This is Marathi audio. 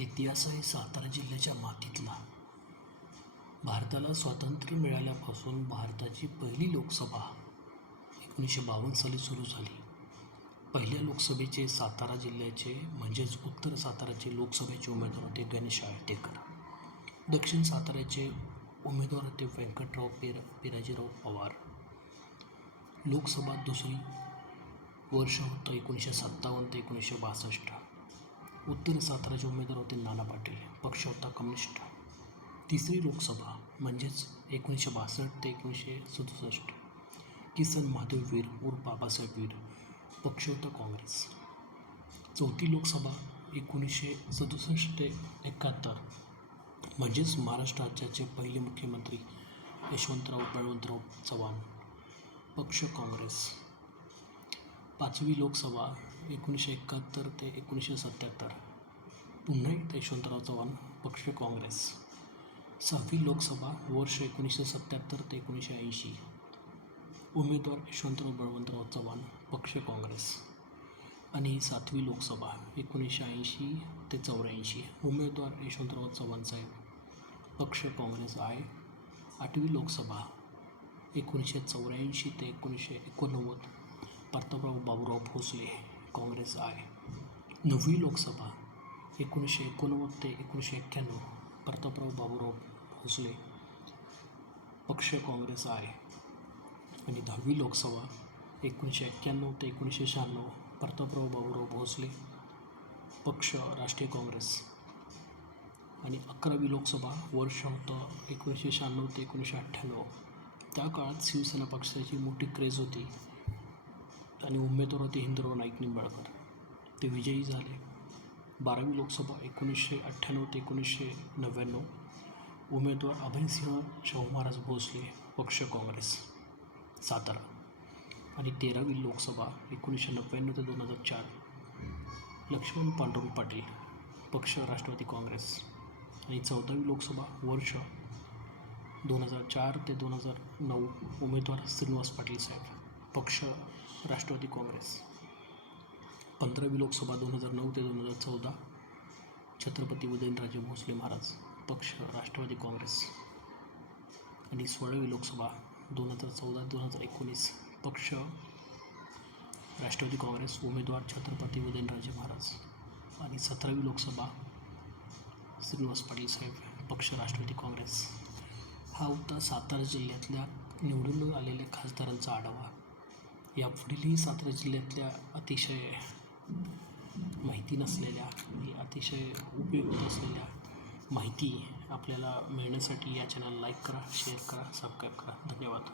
इतिहास आहे सातारा जिल्ह्याच्या मातीतला. भारताला स्वातंत्र्य मिळाल्यापासून भारताची पहिली लोकसभा एकोणीसशे बावन्न साली सुरू झाली. पहिल्या लोकसभेचे सातारा जिल्ह्याचे म्हणजेच उत्तर साताराचे लोकसभेचे उमेदवार होते गणेश आळतेकर. दक्षिण साताऱ्याचे उमेदवार होते व्यंकटराव पेर पिराजीराव पवार. लोकसभा दुसरी वर्ष होतं एकोणीसशे सत्तावन्न ते एकोणीसशे बासष्ट. उत्तर साताराचे उमेदवार होते नाना पाटील. पक्ष होता कम्युनिस्ट. तिसरी लोकसभा म्हणजेच एकोणीसशे बासष्ट ते एकोणीसशे सदुसष्ट. किसन महादेव वीर उर्फ बाबासाहेब वीर. पक्ष होता काँग्रेस. चौथी लोकसभा एकोणीसशे सदुसष्ट ते एकाहत्तर. म्हणजेच महाराष्ट्र राज्याचे पहिले मुख्यमंत्री यशवंतराव बळवंतराव चव्हाण. पक्ष काँग्रेस. पाचवी लोकसभा एकोणीसशे एकाहत्तर ते एकोणीसशे सत्त्याहत्तर पुन्हा एकदा यशवंतराव चव्हाण पक्ष काँग्रेस. सहावी लोकसभा वर्ष एकोणीसशे सत्त्याहत्तर ते एकोणीसशे ऐंशी. उमेदवार यशवंतराव बळवंतराव चव्हाण पक्ष काँग्रेस. आणि सातवी लोकसभा एकोणीसशे ऐंशी ते चौऱ्याऐंशी. उमेदवार यशवंतराव चव्हाण साहेब पक्ष काँग्रेस आहे. आठवी लोकसभा एकोणीसशे चौऱ्याऐंशी ते एकोणीसशे एकोणनव्वद. प्रतापराव बाबूराव भोसले काँग्रेस आय नववी लोकसभा एकोणीसशे एकोणनव्वद ते एकोणीसशे एक्क्याण्णव प्रतापराव बाबूराव भोसले पक्ष काँग्रेस आय आणि दहावी लोकसभा एकोणीसशे एक्क्याण्णव ते एकोणीसशे शहाण्णव प्रतापराव बाबूराव भोसले पक्ष राष्ट्रीय काँग्रेस. आणि अकरावी लोकसभा वर्ष होतं एकोणीसशे शहाण्णव ते एकोणीसशे अठ्ठ्याण्णव. त्या काळात शिवसेना पक्षाची मोठी क्रेज होती. आणि उमेदवार होते हिंदुराव नाईक निंबाळकर ते विजयी झाले. बारावी लोकसभा एकोणीसशे अठ्ठ्याण्णव ते एकोणीसशे नव्याण्णव. उमेदवार अभयसिंह शाहू महाराज भोसले पक्ष काँग्रेस सातारा. आणि तेरावी लोकसभा एकोणीसशे नव्याण्णव ते दोन हजार चार. लक्ष्मण पांडुरंग पाटील पक्ष राष्ट्रवादी काँग्रेस. आणि चौदावी लोकसभा वर्ष दोन हजार चार ते दोन हजार नऊ उमेदवार श्रीनिवास पाटील साहेब. पक्ष राष्ट्रवादी काँग्रेस. पंधरावी लोकसभा दोन हजार नऊ ते दोन हजार चौदा छत्रपती उदयनराजे भोसले महाराज पक्ष राष्ट्रवादी काँग्रेस. आणि सोळावी लोकसभा दोन हजार चौदा दोन हजार एकोणीस पक्ष राष्ट्रवादी काँग्रेस उमेदवार छत्रपती उदयनराजे महाराज. आणि सतरावी लोकसभा श्रीनिवास पाटील साहेब पक्ष राष्ट्रवादी काँग्रेस. हा होता सातारा जिल्ह्यातल्या निवडून आलेल्या खासदारांचा आढावा. यापुढीलही सातारा जिल्ह्यातल्या अतिशय माहिती नसलेल्या आणि अतिशय उपयुक्त असलेल्या माहिती आपल्याला मिळण्यासाठी या चॅनल लाईक करा शेअर करा सबस्क्राईब करा. धन्यवाद.